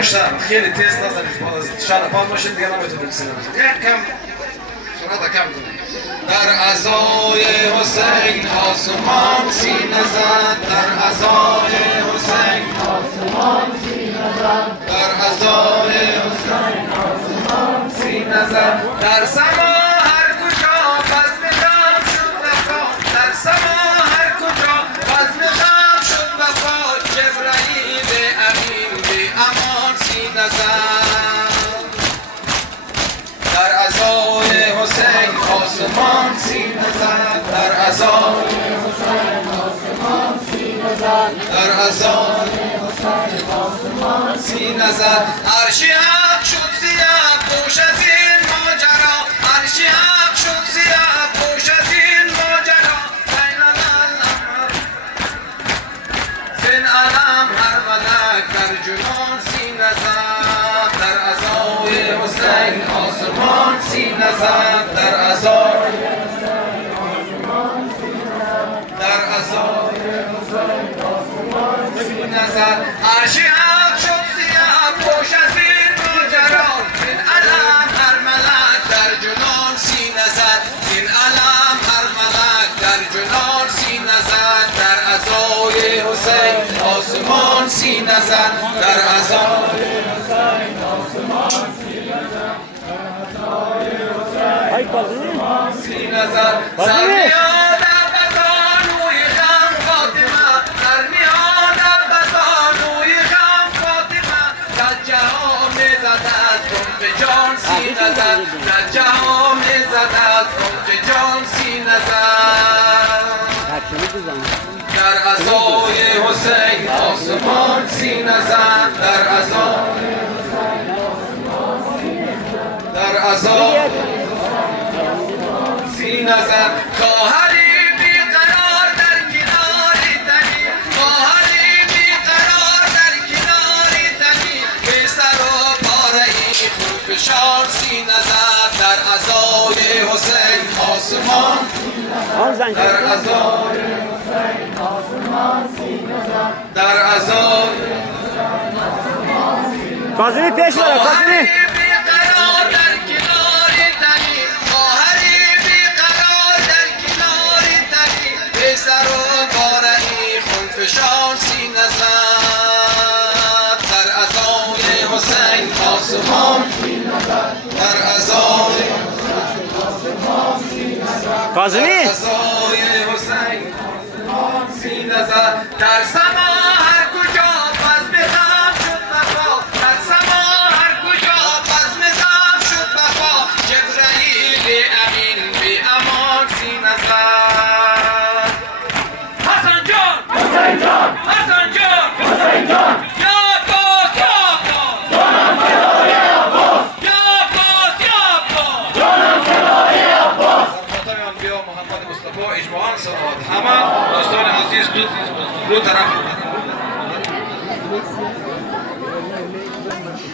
یواشتر خیلی تیز نزنید شاید باز ماشین دیگه نمیتونید بسیدم یک کم سرعت کم کنید در عزای حسین آسمان سینه زد در عزای حسین آسمان سینه زد در عزای حسین آسمان سینه زد در سما هر کجا بزم غم شد وفا در سما هر کجا بزم غم شد وفا جبرائیل امین به امان سینه زد در عزای حسین آسمان سینه زد در عزای حسین آسمان سینه زد در عزای حسین آسمان سینه زد عرش حق شد سیاه پوش از این ماجرا عرش حق شد سیاه پوش از این ماجرا زین علم هر ملک در جنان سینه زد در عزای حسین آسمان سینه زد در عزای حسین آسمان سینه زد در عزای حسین آسمان سینه زد عرش حق شد سیاه پوش از این ماجرا زین علم هر ملک در جنان سینه زد زین علم هر ملک در جنان سینه زد در عزای حسین آسمان سینه زد در عزای حسین آسمان سینه زد در عزای حسین آسمان سینه زد سر میاد بزانوی غم فاطمه سر میاد بزانوی غم فاطمه در جهان زد از به جان سینه زد در جهان زد از به جان سینه زد در عزای حسین آسمان سینه زد در عزای حسین آسمان سینه زد در عزای سینه زد خواهری بیقرار در کنار تنی خواهری بیقرار در کنار تنی به سر و پاره ای خوب فشار سینه زد در عزای حسین آسمان در عزای حسین آسمان سینه زد در عزای کاظمی پیش برو کاظمی بیقرار در کنار تنی خواهری بیقرار در کنار تنی به سر و پاره ای خون فشان سینه زد در عزای حسین آسمان سینه زد در عزای حسین آسمان سینه زد کاظمی در عزای حسین آسمان سینه زد در سما هر کجا بزم غم شد وفا در سما هر کجا بزم غم شد وفا جبرائیل امین به امان سینه زد حسن جان حسین جان حسن جان حسین جان یا عباس یا عباس جانم فدای عباس یا عباس یا عباس جانم فدای عباس خاطر انبیا محمد مصطفی اجماعاً صلوات همه دوستان عزیز دو طرف